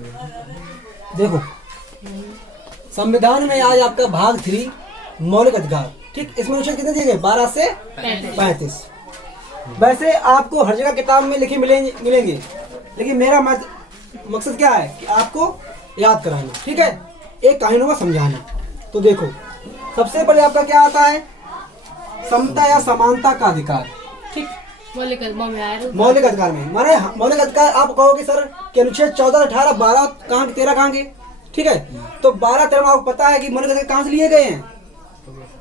देखो संविधान में आज आपका भाग 3 मौलिक अधिकार, ठीक, इसमें अनुच्छेद कितने दिए गए? 12 से 35। वैसे आपको हर जगह किताब में लिखे मिलेंगे, लेकिन मेरा मकसद क्या है कि आपको याद कराना, ठीक है, एक कानून समझाना। तो देखो सबसे पहले आपका क्या आता है? समता या समानता का अधिकार, ठीक। मौलिक अधिकार में माने मौलिक अधिकार आप कहोगे सर कि अनुच्छेद 14, 18, 12 कहाँ के 13 कहाँ के, ठीक है। तो 12, 13 में आपको पता है कि मौलिक अधिकार कहाँ से लिए गए हैं?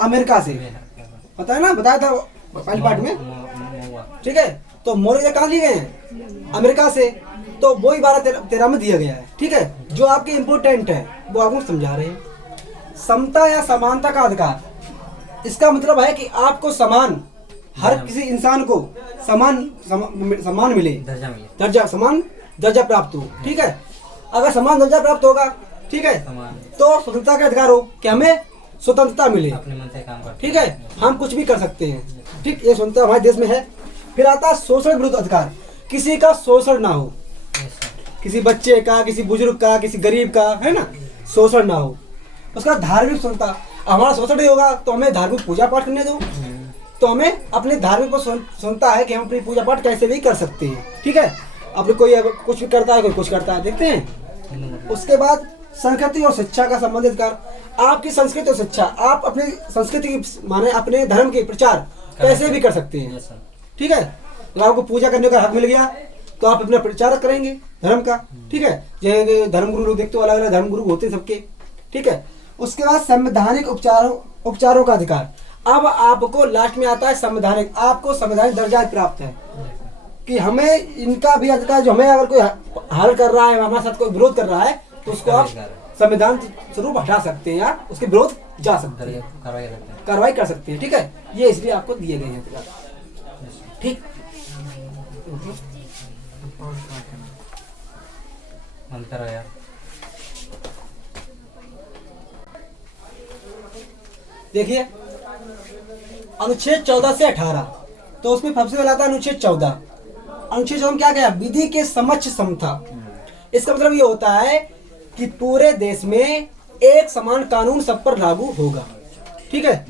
अमेरिका से, पता है ना, बताया था पहली पार्ट में, ठीक है। तो मौलिक अधिकार कहाँ लिए गए हैं? अमेरिका से। तो वही 12, 13 में दिया गया है, ठीक है। जो आपके इम्पोर्टेंट है वो आपको समझा रहे हैं। समता या समानता का अधिकार, इसका मतलब है कि आपको समान, हर किसी इंसान को समान मिले, दर्जा, समान दर्जा प्राप्त हो, ठीक है। अगर समान दर्जा प्राप्त होगा, ठीक है, तो स्वतंत्रता का अधिकार हो कि हमें स्वतंत्रता मिले, अपने मन से काम करते, ठीक है, हम कुछ भी कर सकते हैं, ठीक। ये स्वतंत्रता हमारे देश में है। फिर आता है शोषण विरुद्ध अधिकार, किसी का शोषण ना हो, किसी बच्चे का, किसी बुजुर्ग का, किसी गरीब का, है ना, शोषण ना हो। उसका धार्मिक स्वतंत्रता, हमारा शोषण नहीं होगा तो हमें धार्मिक पूजा पाठ करने दो, तो हमें अपने धार्मिक पर स्वतंत्रता है कि हम अपनी पूजा पाठ कैसे भी कर सकते हैं, ठीक है। अब कोई कुछ भी करता है, कोई कुछ करता है, देखते हैं। उसके बाद संस्कृति और शिक्षा का संबंधित अधिकार, आपकी संस्कृति और शिक्षा, आप अपनी संस्कृति की माने अपने धर्म के प्रचार कैसे भी कर सकते हैं, ठीक है। जब आपको पूजा करने का हक मिल गया तो आप अपना प्रचार करेंगे धर्म का, ठीक है। जैसे धर्मगुरु लोग देखते हो, अलग अलग धर्मगुरु होते हैं सबके, ठीक है। उसके बाद संवैधानिक उपचारों का अधिकार। अब आपको लास्ट में आता है संवैधानिक, आपको संवैधानिक दर्जा प्राप्त है कि हमें इनका भी अधिकार, जो हमें अगर कोई हाल कर रहा है, हमारे साथ कोई विरोध कर रहा है, तो उसको आप संविधान स्वरूप हटा सकते हैं या उसके विरोध जा सकते हैं, कार्रवाई कर सकते हैं, ठीक है। ये इसलिए आपको दिए गए हैं, ठीक। अंतर है यार। देखिए अनुच्छेद 14 से 18, तो उसमें सबसे पहले आता है अनुच्छेद 14। अनुच्छेद 14 में क्या गया? विधि के समक्ष समता। इसका मतलब ये होता है कि पूरे देश में एक समान कानून सब पर लागू होगा, ठीक है।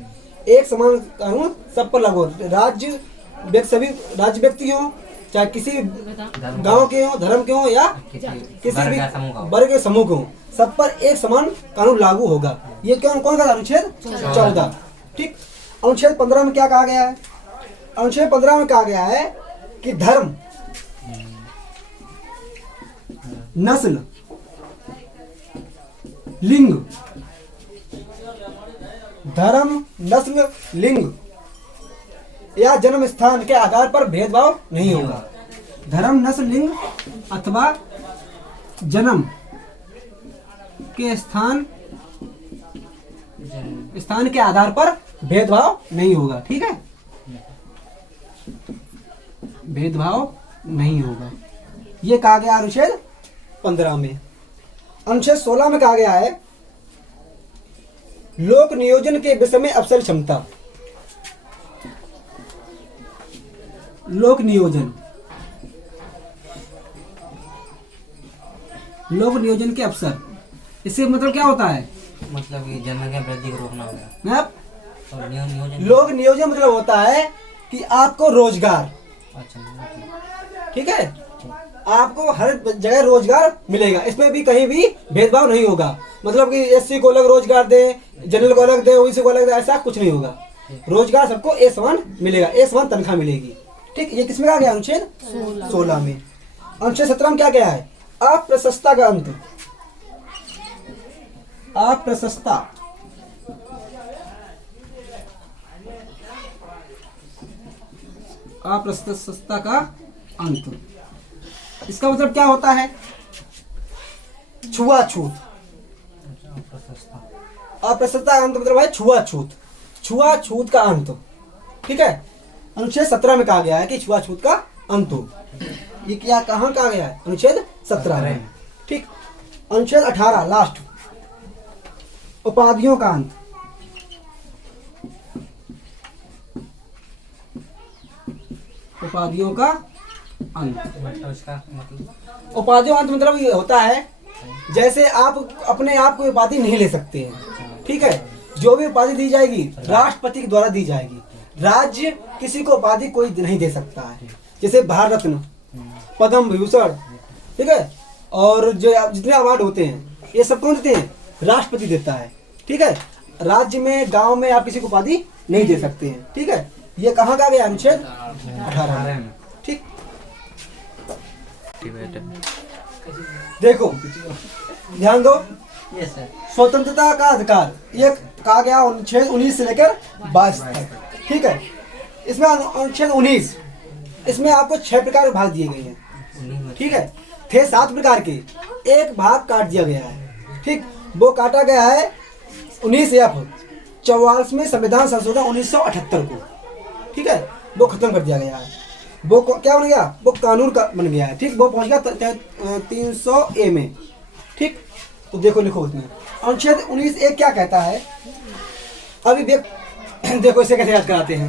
एक समान कानून सब पर लागू, सभी राज्य व्यक्ति हो, चाहे किसी गांव के हो, धर्म के हो, या किसी भी वर्ग के समूह के हो, सब पर एक समान कानून लागू होगा। ये कौन का अनुच्छेद 14, ठीक। अनुच्छेद 15 में क्या कहा गया है? अनुच्छेद 15 में कहा गया है कि धर्म, नस्ल, लिंग, धर्म, नस्ल, लिंग या जन्म स्थान के आधार पर भेदभाव नहीं होगा। धर्म, नस्ल, लिंग अथवा जन्म के स्थान के आधार पर भेदभाव नहीं होगा, ठीक है, भेदभाव नहीं होगा। ये कहा गया अनुच्छेद 15 में। अनुच्छेद 16 में कहा गया है लोक नियोजन के विषय में अफसर क्षमता। लोक नियोजन के अफसर, इससे मतलब क्या होता है? मतलब ये जनसंख्या वृद्धि को रोकना होगा। और नियोजन, लोक नियोजन मतलब होता है कि आपको रोजगार, अच्छा, ठीक है, आपको हर जगह रोजगार मिलेगा, इसमें भी कहीं भी भेदभाव नहीं होगा। मतलब कि एससी को अलग रोजगार दे, जनरल को अलग दे, ओबीसी को अलग दे, ऐसा कुछ नहीं होगा। रोजगार सबको एक समान मिलेगा, एक समान तनख्वाह मिलेगी, ठीक। ये किसमें कहा गया? अनुच्छेद 16 में। अनुच्छेद 17 में क्या गया है? अप्रशस्ता का अंत। अप्रशस्ता, अप्रशस्ता का अंत, इसका मतलब क्या होता है? छुआछूत। अप्रशस्ता का अंत मतलब है छुआछूत, छुआछूत का अंत, ठीक है। अनुच्छेद 17 में कहा गया है कि छुआछूत का अंत हो। ये क्या कहाँ कहा गया है? अनुच्छेद 17 में, ठीक। अनुच्छेद 18 लास्ट, उपाधियों का अंत। उपाधियों का अंत, मतलब इसका मतलब उपाधियों का अंत मतलब ये होता है जैसे आप अपने आप को उपाधि नहीं ले सकते हैं, ठीक है। जो भी उपाधि दी जाएगी राष्ट्रपति के द्वारा दी जाएगी। राज्य किसी को उपाधि कोई नहीं दे सकता है, जैसे भारत रत्न, पद्म विभूषण, ठीक है, और जो जितने अवार्ड होते हैं ये सब कौन देते हैं? राष्ट्रपति देता है, ठीक है। राज्य में, गांव में आप किसी को उपाधि नहीं दे सकते हैं, ठीक है। ये कहाँ का गया? अनुच्छेद 18 में, ठीक। देखो ध्यान दो, स्वतंत्रता का अधिकार ये कहा गया अनुच्छेद 19 से लेकर 22 तक, ठीक है। इसमें अनुच्छेद 19, इसमें आपको 6 प्रकार के भाग दिए गए हैं, ठीक है। थे 7 प्रकार के, एक भाग काट दिया गया है, ठीक। वो काटा गया है 19F 44वें संविधान संशोधन 1978 को, ठीक है। वो खत्म कर दिया गया है। वो क्या बन गया? वो कानून का बन गया है, ठीक। वो पहुंच गया 300A में, ठीक। तो देखो लिखो उसमें अनुच्छेद 19A क्या कहता है। अभी देखो इसे कैसे याद कराते हैं,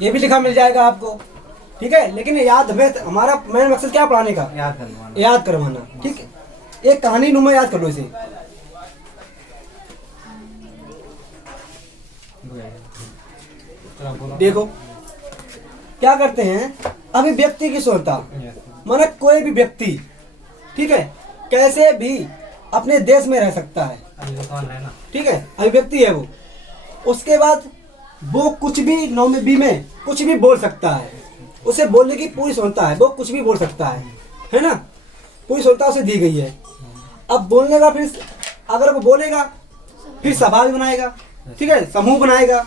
ये भी लिखा मिल जाएगा आपको, ठीक है। लेकिन याद हमें, हमारा मेन मकसद क्या पढ़ाने का? याद करवाना, ठीक है। एक कहानी नुमा याद कर लो इसे। देखो क्या करते हैं, अभी व्यक्ति की स्वतंत्रता, माने कोई भी व्यक्ति, ठीक है, कैसे भी अपने देश में रह सकता है, ठीक है। अभिव्यक्ति है वो। उसके बाद वो कुछ भी 9 B में कुछ भी बोल सकता है, उसे बोलने की पूरी स्वतंत्रता है, वो कुछ भी बोल सकता है ना, पूरी स्वतंत्रता उसे दी गई है। अब बोलने का, फिर अगर वो बोलेगा फिर सभा भी बनाएगा, ठीक है, समूह बनाएगा,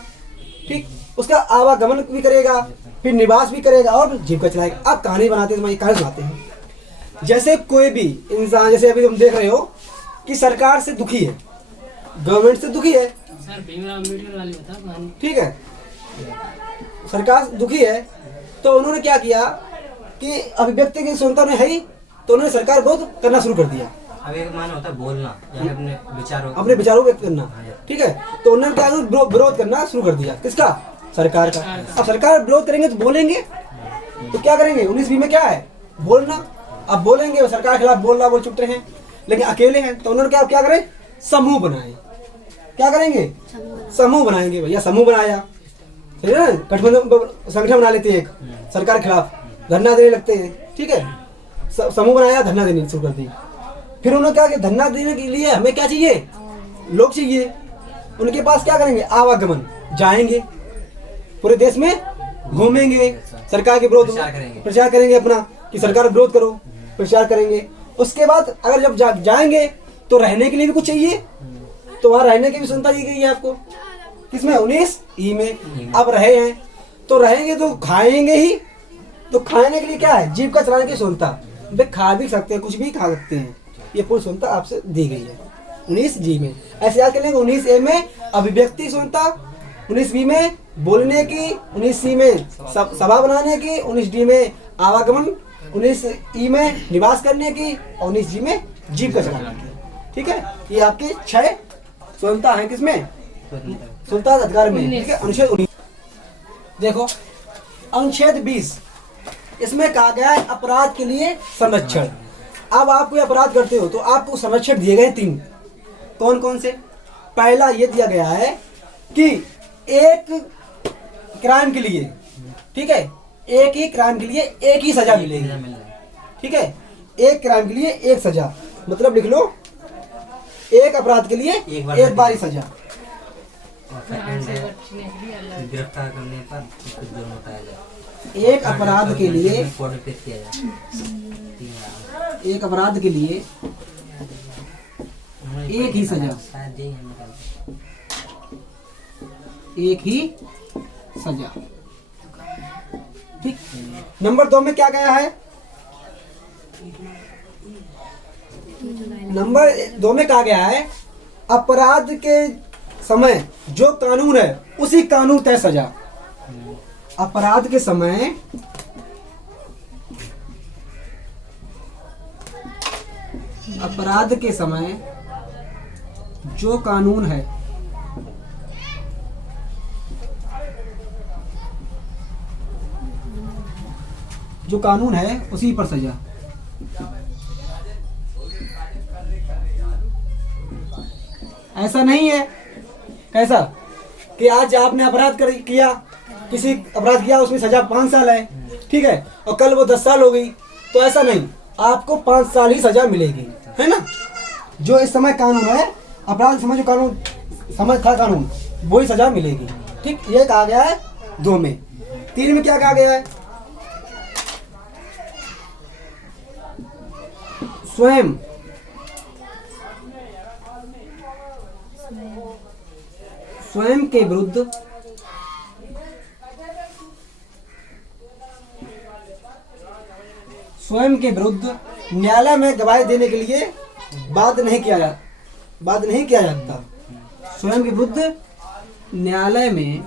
ठीक। उसका आवागमन भी करेगा, फिर निवास भी करेगा और जीविका चलाएगा। अब कहानी बनाते हैं, कहानी सुनाते हैं। जैसे कोई भी इंसान, जैसे अभी तुम देख रहे हो कि सरकार से दुखी है, गवर्नमेंट से दुखी है, ठीक है, सरकार दुखी है, तो उन्होंने क्या किया कि अभिव्यक्ति की स्वतंत्रता में है ही, तो उन्होंने सरकार विरोध करना शुरू कर दिया। अब एक मान होता है बोलना, या अपने विचारों व्यक्त करना, ठीक है। तो उन्होंने क्या विरोध करना शुरू कर दिया, किसका? सरकार का। अब सरकार विरोध करेंगे तो बोलेंगे, तो क्या करेंगे? 19B में क्या है? बोलना। अब बोलेंगे, सरकार के खिलाफ बोलना, वो चुप रहे हैं, लेकिन अकेले हैं, तो उन्होंने क्या करें? समूह बनाए। क्या करेंगे? समूह बनाएंगे। भैया समूह बनाया, ठीक है ना, गठबंधन संगठन बना लेते हैं एक सरकार के खिलाफ, धरना देने लगते हैं, ठीक है। समूह बनाया, धरना देने शुरू कर दी। फिर उन्होंने कहा कि धरना देने के लिए हमें क्या चाहिए? लोग चाहिए। उनके पास क्या करेंगे? आवागमन, जाएंगे पूरे देश में, घूमेंगे, सरकार के विरोध प्रचार करेंगे अपना, कि सरकार विरोध करो, प्रचार करेंगे। उसके बाद अगर जब जाएंगे तो रहने के लिए भी कुछ चाहिए, तो वहाँ रहने की भी स्वतंत्रता दी गई है आपको, किसमें? 19E में। अब रहे हैं तो रहेंगे तो खाएंगे ही, तो खाने के लिए क्या है? जीविका चलाने की स्वतंत्रता। वे खा भी सकते हैं, कुछ भी खा सकते हैं, ये पूरी स्वतंत्रता आपसे दी गई है 19G में। ऐसे याद कर लेंगे। 19A में अभिव्यक्ति स्वतंत्रता, 19B में बोलने की, 19C में सभा बनाने की, 19D में आवागमन, 19E में निवास करने की, और 19G में जीविका चलाने की, ठीक है। ये आपके 6 स्वतंत्रता है, किसमें? स्वतंत्रता अधिकार में, ठीक है। अनुच्छेद 19 देखो, अनुच्छेद 20, इसमें कहा गया है अपराध के लिए संरक्षण। अब आप कोई अपराध करते हो तो आपको संरक्षण दिए गए 3। कौन कौन से? पहला ये दिया गया है कि एक क्राइम के लिए, ठीक है, एक ही क्राइम के लिए एक ही सजा मिलेगी, ठीक है। एक क्राइम के लिए एक सजा, मतलब लिख लो, एक अपराध के लिए एक बार ही सजा। गिरफ्तार करने पर जुर्म उठाया जाए। एक अपराध के लिए, एक अपराध के लिए एक ही सजा, एक ही सजा, ठीक। नंबर 2 में क्या गया है? नंबर 2 में कहा गया है अपराध के समय जो कानून है उसी कानून तय सजा। अपराध के समय जो कानून है उसी पर सजा। ऐसा नहीं है। कैसा कि आज आपने अपराध किया, किसी अपराध किया, उसमें सजा 5 साल है, ठीक है, और कल वो 10 साल हो गई, तो ऐसा नहीं, आपको 5 साल ही सजा मिलेगी, है ना। जो इस समय कानून है, अपराध समय जो कानून समझ था कानून, वही सजा मिलेगी। ठीक, ये कहा गया है 2 में। 3 में क्या कहा गया है? स्वयं के विरुद्ध न्यायालय में गवाही देने के लिए बाध्य नहीं किया जाता। स्वयं के विरुद्ध न्यायालय में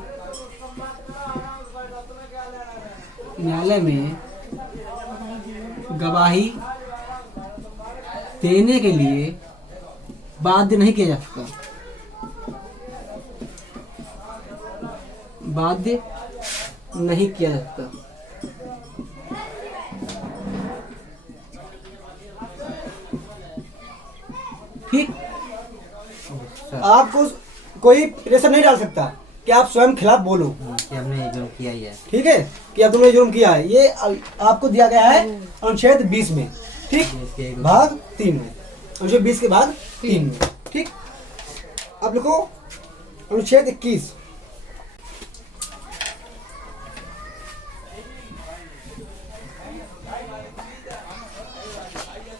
गवाही देने के लिए बाध्य नहीं किया जा सकता। बाध्य नहीं किया जा सकता। ठीक, आपको कोई प्रेशर नहीं डाल सकता कि आप स्वयं खिलाफ बोलो कि हमने ये जुर्म किया ही है। ठीक है, कि अब तुमने जुर्म किया है। ये आपको दिया गया है अनुच्छेद 20 में, ठीक, भाग 3 में, अनुच्छेद 20 के भाग 3 में। ठीक, अब लिखो अनुच्छेद 21।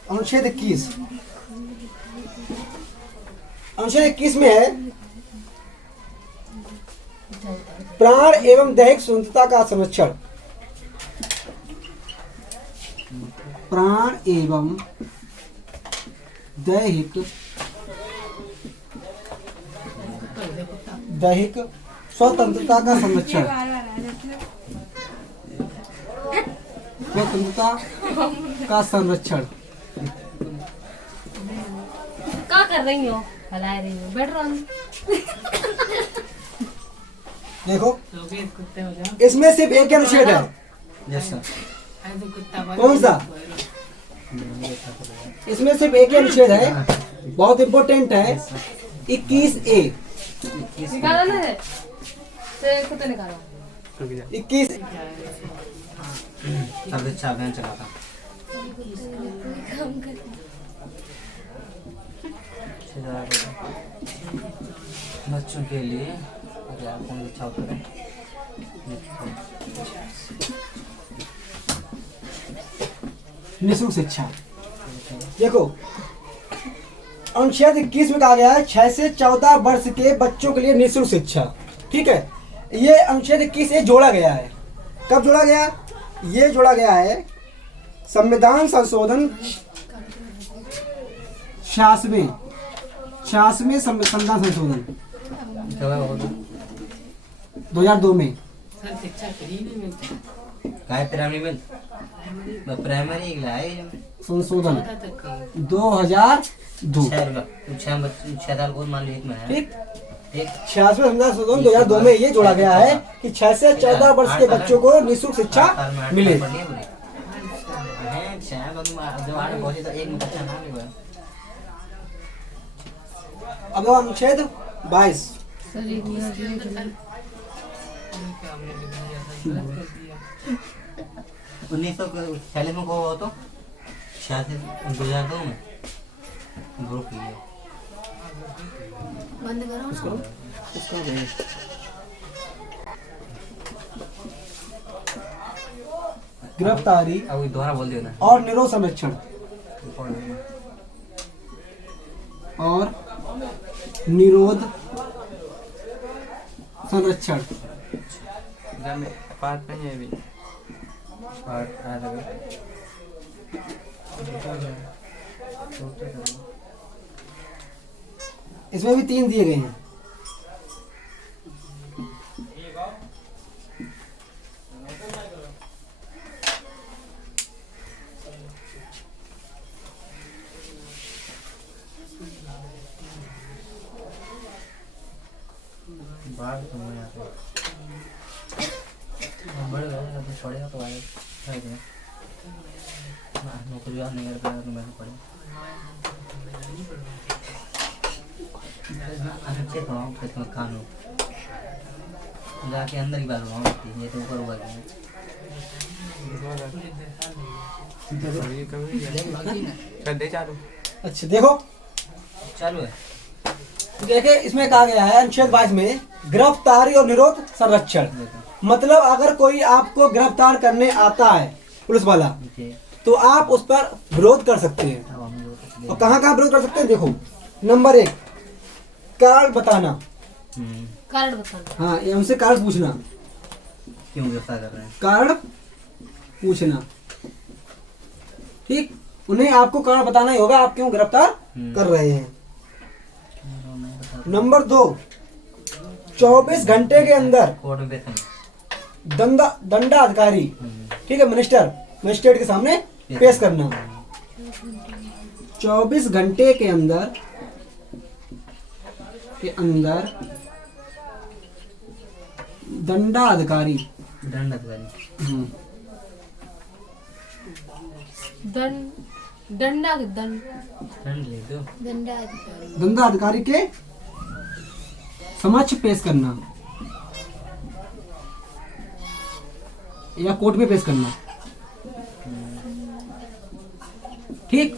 अनुच्छेद 21 में है प्राण एवं दैहिक स्वतंत्रता का संरक्षण। प्राण एवं दैहिक स्वतंत्रता का संरक्षण। स्वतंत्रता का संरक्षण। क्या कर रही हो? हला रही हो? बैठ रहा हूँ। देखो, इसमें सिर्फ एक अनुच्छेद है। Yes sir. कौन सा? इसमें सिर्फ एक ही अनुच्छेद है, बहुत इम्पोर्टेंट है, 21A। निकाला ना है? कुत्ते निकाला। 21 तब अच्छा अभियान चला था। बच्चों के लिए कौन अच्छा होता है? निःशुल्क शिक्षा। देखो, अनुच्छेद 21 में कहा गया है 6 से 14 वर्ष के बच्चों के लिए निःशुल्क शिक्षा। ठीक है, ये अनुच्छेद 21 ये जोड़ा गया है। कब जोड़ा गया? ये जोड़ा गया है संविधान संशोधन 66वें संविधान संशोधन 2002 में। प्राइमरी संशोधन 2002। 6 साल को मान लीजिए मैं। ठीक, 66वें संविधान संशोधन 2002 में ये जोड़ा गया है कि 6 से 14 वर्ष के बच्चों को निःशुल्क शिक्षा मिले। अब अनुच्छेद 22। 1946 में को तो 2002 में ग्रुप किया। बंद करो ना। गिरफ्तारी अब दोबारा बोल दियो ना। और निरोध संरक्षण और निरोध संरक्षण। पार्ट नहीं है अभी। पार्ट आ लगा। इसमें भी 3 दिए गए हैं। बाहर तो मैं आता बड़े बड़े छोड़ेगा तो आएगा नौकरी नहीं कर पाएगा तो मैं पड़े अनुच्छेद हूँ तो तुम्हें कानून जाके अंदर ही बात हुआ ये तो ऊपर हुआ नहीं अच्छा देखो, चालू है। देखिए इसमें कहा गया है अनुच्छेद 22 में गिरफ्तारी और निरोध संरक्षण। मतलब अगर कोई आपको गिरफ्तार करने आता है पुलिस वाला, तो आप उस पर विरोध कर सकते हैं। और कहाँ कहाँ विरोध कर सकते हैं देखो, नंबर 1 कारण बताना। कारण बताना। हाँ, ये उनसे कारण पूछना, क्यों गिरफ्तार कर रहे हैं, कारण पूछना। ठीक, उन्हें आपको कारण बताना ही होगा आप क्यों गिरफ्तार कर रहे हैं। नंबर 2 24 घंटे के अंदर कोर्ट में पेश दंडाधिकारी, ठीक है, मजिस्ट्रेट के सामने पेश करना। 24 घंटे के अंदर दंडाधिकारी दंड अधिकारी दंड दंड ले दो दंडाधिकारी के समक्ष पेश करना या कोर्ट में पेश करना। ठीक।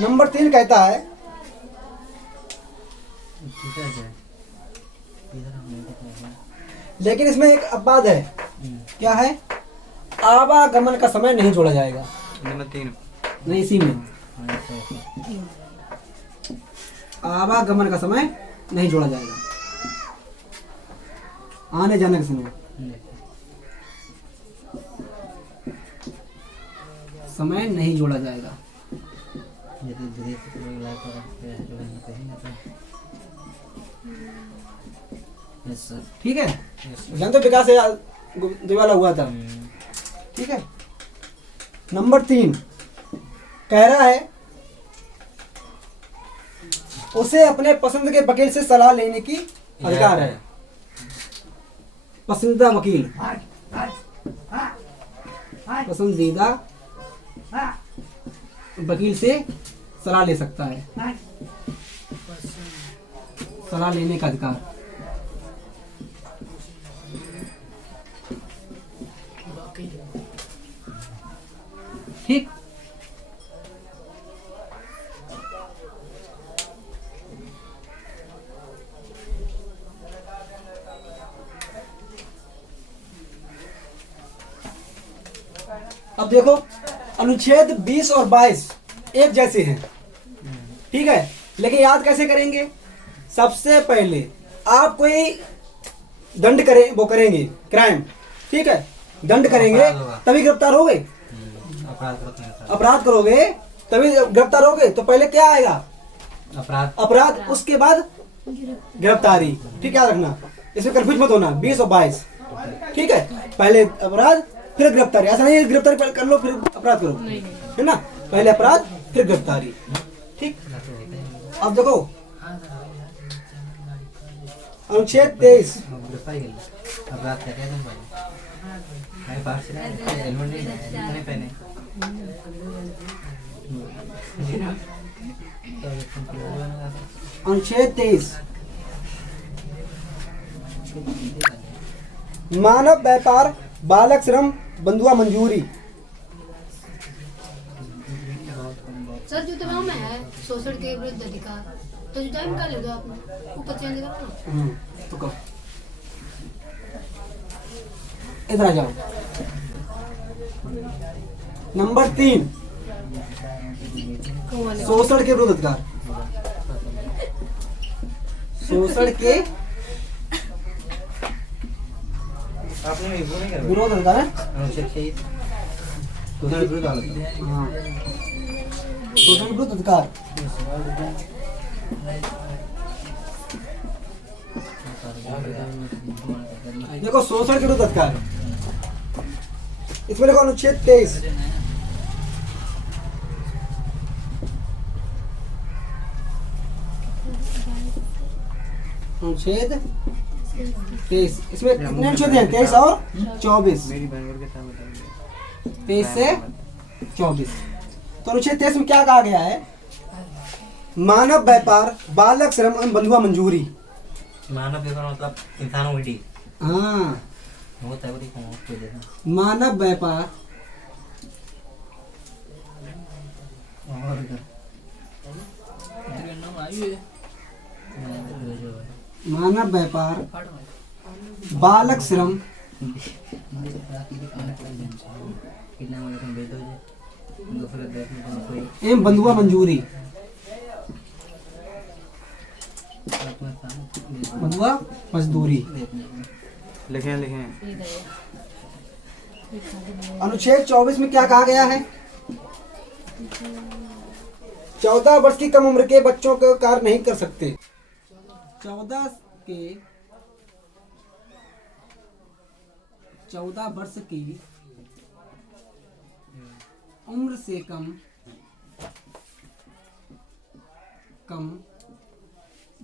नंबर 3 कहता है, लेकिन इसमें एक अपवाद है। क्या है? आवागमन का समय नहीं जोड़ा जाएगा। नंबर 3 नहीं, इसी में आवागमन का समय नहीं जोड़ा जाएगा, आने जाने का समय नहीं जोड़ा जाएगा। ठीक है, जानते विकास दिवाला हुआ था। ठीक है। नंबर 3 कह रहा है, उसे अपने पसंद के वकील से सलाह लेने की अधिकार है। पसंदीदा वकील से सलाह ले सकता है, सलाह लेने का अधिकार। ठीक। अब देखो, अनुच्छेद 20 और 22 एक जैसे हैं। ठीक है, लेकिन याद कैसे करेंगे? सबसे पहले आप कोई दंड करें, वो करेंगे क्राइम, ठीक है, दंड करेंगे तभी गिरफ्तार होगे। अपराध करोगे तभी गिरफ्तार होगे। तो पहले क्या आएगा? अपराध, उसके बाद गिरफ्तारी। ठीक, याद रखना, इसमें कंफ्यूज मत होना। 20 और 22, ठीक है, पहले अपराध फिर गिरफ्तारी। ऐसा नहीं है गिरफ्तारी कर लो फिर अपराध करो, है ना, पहले अपराध फिर गिरफ्तारी। ठीक। अब देखो अनुच्छेद 23 अपराध क्या है, भाई बाहर से हेलमेट नहीं पहने। अनुच्छेद 23 मानव व्यापार, बालक श्रम, बंधुआ मंजूरी। सर जो तनाव में है शोषण के विरुद्ध अधिकार, तो जो टाइम का ले दो आपने ऊपर चेंज करो ना। तो कब इधर आ जाओ। नंबर 3 शोषण के विरुद्ध अधिकार। शोषण के आपने वो नहीं कर विरोध अधिकार है। अनुच्छेद 23 तो विरोध हालत। हाँ, शोषण के विरुद्ध अधिकार। देखो शोषण के विरुद्ध अधिकार, इसमें देखो अनुच्छेद 23 अनुच्छेद 23, इसमें कितने अनुच्छेद हैं? 23 और 24। 23 से 24। तो अनुच्छेद 23 में क्या कहा गया है? मानव व्यापार, बालक श्रम एवं बंधुआ मंजूरी। मानव व्यापार मतलब इंसानों की डील हाँ, होता है बड़ी कौन कोई देना मानव व्यापार, और इधर जो है मानव व्यापार, बालक श्रम कितना मुझे तुम दे दो जे दूसरे देश में तुम कोई एवं बंधुआ मंजूरी। अपना काम बंधुआ मजदूरी। लिखें अनुच्छेद 24 में क्या कहा गया है? 14 वर्ष की कम उम्र के बच्चों को कार्य नहीं कर सकते। 14 वर्ष की उम्र से कम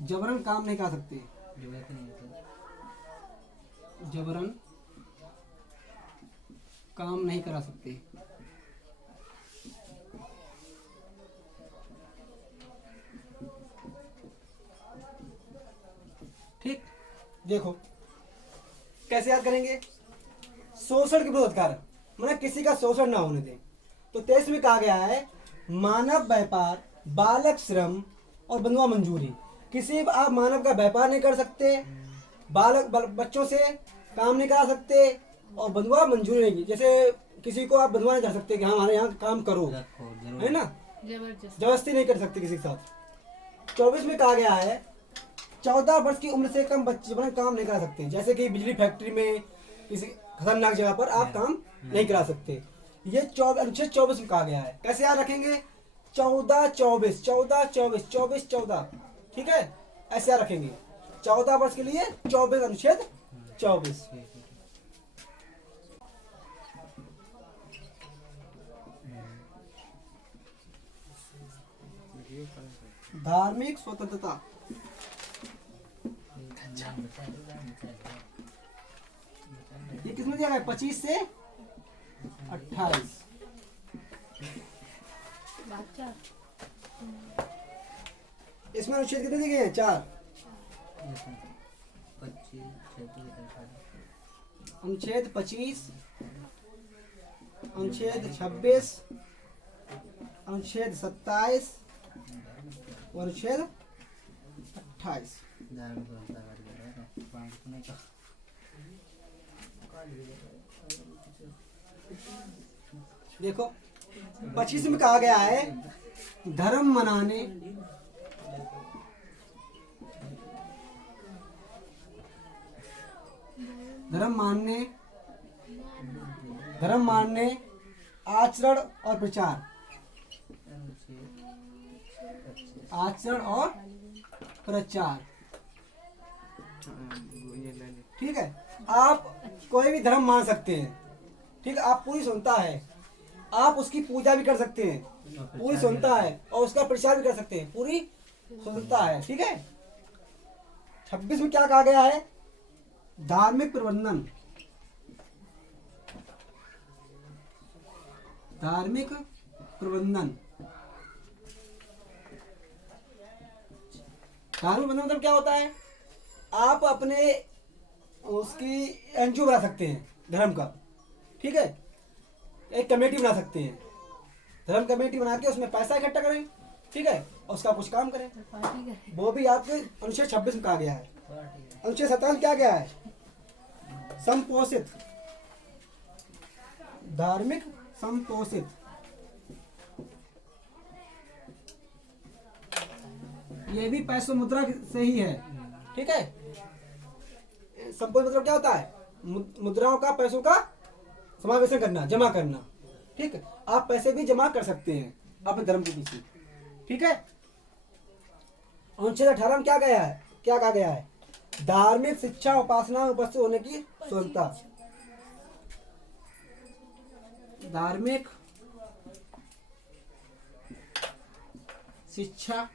जबरन काम नहीं कर सकते। जबरन काम नहीं करा सकते। ठीक, देखो कैसे याद करेंगे? शोषण के विरुद्ध अधिकार, मतलब किसी का शोषण ना होने दें। तो 23 में कहा गया है मानव व्यापार, बालक श्रम और बंधुआ मंजूरी। किसी आप मानव का व्यापार नहीं कर सकते, बच्चों से काम नहीं करा सकते और बंधुआ मंजूरी नहीं। जैसे किसी को आप बंधुआ नहीं कर सकते कि हाँ हमारे यहाँ काम करो, है ना, जबरदस्ती नहीं कर सकते किसी के साथ। 24 में कहा गया है 14 वर्ष की उम्र से कम बच्चे काम नहीं करा सकते। जैसे कि बिजली फैक्ट्री में किसी खतरनाक जगह पर आप काम नहीं करा सकते। ये अनुच्छेद 24 में कहा गया है। कैसे याद रखेंगे? 14 24 14 24 24 14, ठीक है, ऐसे याद रखेंगे। 14 वर्ष के लिए 24 अनुच्छेद 24। धार्मिक स्वतंत्रता, ये किसमें दिया गया है? 25 से 28। इसमें अनुच्छेद कितने दिए गए हैं? 4। अनुच्छेद 25, अनुच्छेद 26, अनुच्छेद 27 और अनुच्छेद 28। देखो 25 में कहा गया है धर्म मनाने, धर्म मानने, आचरण और प्रचार, आचरण और प्रचार। ठीक है, आप कोई भी धर्म मान सकते हैं, ठीक है, आप पूरी स्वतंत्रता है, आप उसकी पूजा भी कर सकते हैं, पूरी स्वतंत्रता है, और उसका प्रचार भी कर सकते हैं, पूरी स्वतंत्रता है। ठीक है। 26 में क्या कहा गया है? धार्मिक प्रबंधन, धार्मिक प्रबंधन। धार्मिक प्रबंधन मतलब क्या होता है? आप अपने उसकी एनजीओ बना सकते हैं धर्म का, ठीक है, एक कमेटी बना सकते हैं, धर्म कमेटी बना के उसमें पैसा इकट्ठा करें, ठीक है, और उसका कुछ काम करें, वो भी आपके अनुच्छेद 26 में कहा गया है। अनुच्छेद 27 क्या गया है? संपोषित, धार्मिक संपोषित। ये भी पैसों मुद्रा से ही है, ठीक है। संपोषित मतलब क्या होता है? मुद्राओं का, पैसों का समावेशन करना, जमा करना, ठीक है। आप पैसे भी जमा कर सकते हैं अपने धर्म के पीछे, ठीक है। अनुच्छेद 18 में क्या गया है? क्या कहा गया है? धार्मिक शिक्षा उपासना में उपस्थित होने की स्वतंत्रता, धार्मिक शिक्षा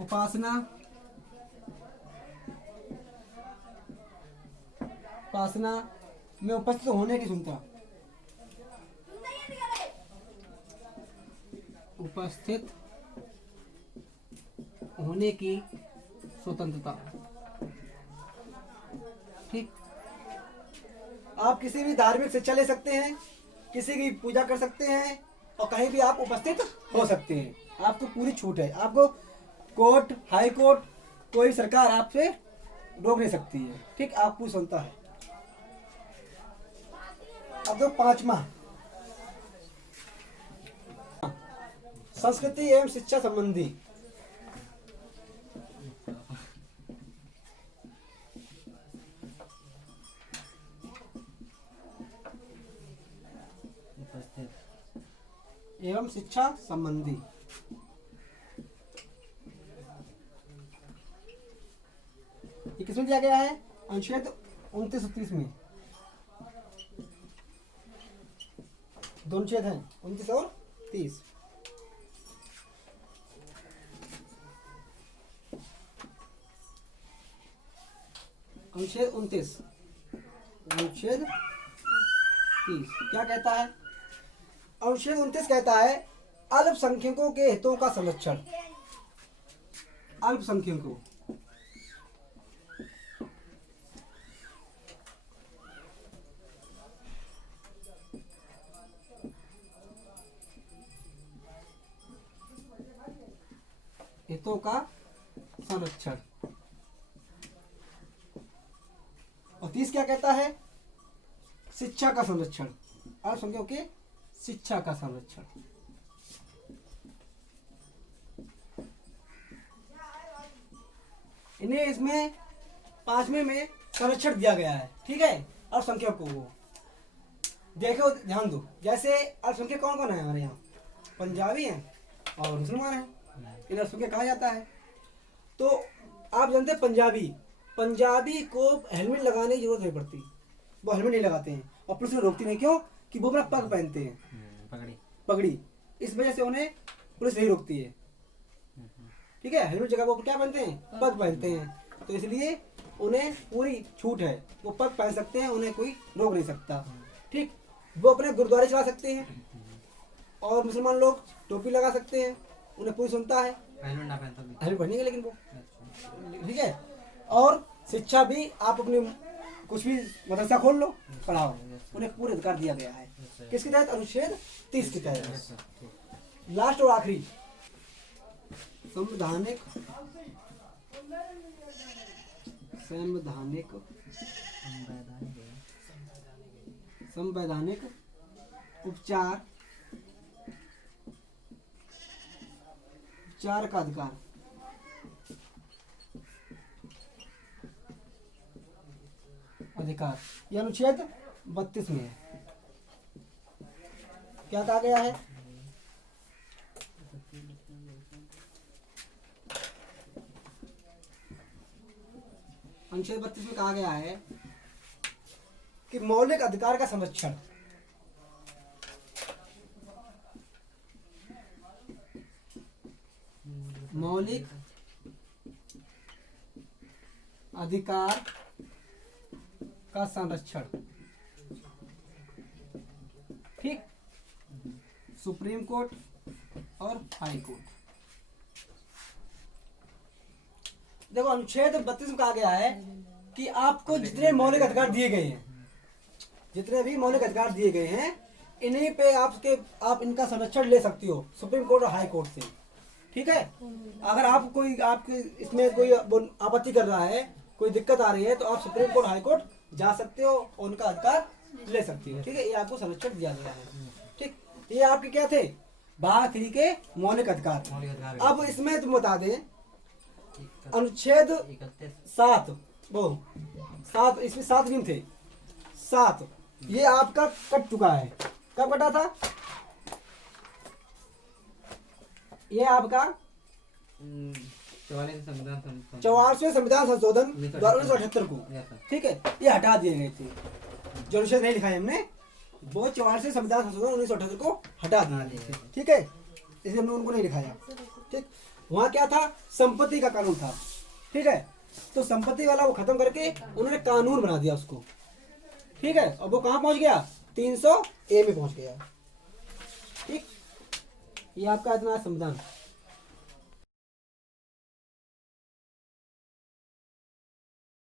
उपासना में उपस्थित होने की स्वतंत्रता। उपस्थित होने की स्वतंत्रता। ठीक, आप किसी भी धार्मिक शिक्षा ले सकते हैं, किसी की पूजा कर सकते हैं और कहीं भी आप उपस्थित हो सकते हैं। आपको पूरी छूट है। आपको कोर्ट, हाई कोर्ट, कोई सरकार आपसे रोक नहीं सकती है। ठीक, आपको सुनता है। अब तो पांचवा, संस्कृति एवं शिक्षा संबंधी। उपस्थित एवं शिक्षा संबंधी। ये किसमें दिया गया है? अनुच्छेद 29-30 में। दो अनुच्छेद हैं, 29 और 30। अनुच्छेद 29, अनुच्छेद 30 क्या कहता है? अनुच्छेद 29 कहता है अल्पसंख्यकों के हितों का संरक्षण। अल्पसंख्यकों, हितों का संरक्षण। और 30 क्या कहता है? शिक्षा का संरक्षण। अल्पसंख्यकों के शिक्षा का संरक्षण। इन्हें इसमें पांचवें में संरक्षण दिया गया है। ठीक है, अल्पसंख्यकों को देखो, ध्यान दो। जैसे अल्पसंख्यक कौन कौन है हमारे यहाँ? पंजाबी हैं और मुसलमान हैं। इन अल्पसंख्यक कहा जाता है। तो आप जानते हैं पंजाबी को हेलमेट लगाने की जरूरत नहीं पड़ती। वो हेलमेट नहीं लगाते हैं और पुलिस रोकती नहीं। क्यों? कि वो अपना पग पहनते हैं, पगड़ी। इस वजह से उन्हें पुलिस नहीं रोकती है। ठीक है, हेलमेट जगह वो क्या पहनते हैं? पग पहनते हैं। तो इसलिए उन्हें पूरी छूट है। वो पग पहन सकते हैं, उन्हें कोई रोक नहीं सकता। ठीक, वो अपने गुरुद्वारे चला सकते हैं और मुसलमान लोग टोपी लगा सकते हैं, उन्हें पूरी सुनता है। हेलमेट पहनेंगे लेकिन वो, ठीक है। और शिक्षा भी आप अपने कुछ भी मदरसा खोल लो, पढ़ाओ, उन्हें पूरे अधिकार दिया गया है। किसके तहत? अनुच्छेद 30 के तहत। लास्ट और आखिरी, संवैधानिक उपचार का अधिकार। यह अनुच्छेद 32 में है। क्या कहा गया है? अनुच्छेद 32 में कहा गया है कि मौलिक अधिकार का संरक्षण। मौलिक अधिकार का संरक्षण। ठीक, सुप्रीम कोर्ट और हाई कोर्ट। देखो, अनुच्छेद 32 में कहा गया है कि आपको जितने मौलिक अधिकार दिए गए हैं, जितने भी मौलिक अधिकार दिए गए हैं, इन्हीं पे आप इनका संरक्षण ले सकती हो सुप्रीम कोर्ट और हाई कोर्ट से। ठीक है, अगर आप कोई आपके इसमें कोई आपत्ति कर रहा है, कोई दिक्कत आ रही है, तो आप सुप्रीम कोर्ट हाई कोर्ट जा सकते हो और उनका अधिकार ले सकते हो। ठीक है, ये आपको संरक्षण दिया गया है। ठीक, ये आपके क्या थे? भाग 3 के मौलिक अधिकार। अब इसमें तुम बता दें, अनुच्छेद 7 इसमें 7 दिन थे। 7 ये आपका कट चुका है। कब कटा था? ये आपका 44वें संविधान संशोधन द्वारा 1978 को। ठीक है, ये हटा दिए गए थे। जो अनुच्छेद नहीं लिखा है हमने, वो 44वें संविधान संशोधन 1978 को हटा दिए थे। ठीक है, इसलिए हमने उनको नहीं लिखाया। ठीक, वहाँ क्या था? संपत्ति का कानून था। ठीक है, तो संपत्ति वाला वो खत्म करके उन्होंने कानून बना दिया उसको। ठीक है, और वो कहाँ पहुंच गया? 300A में पहुंच गया। ठीक, ये आपका इतना संविधान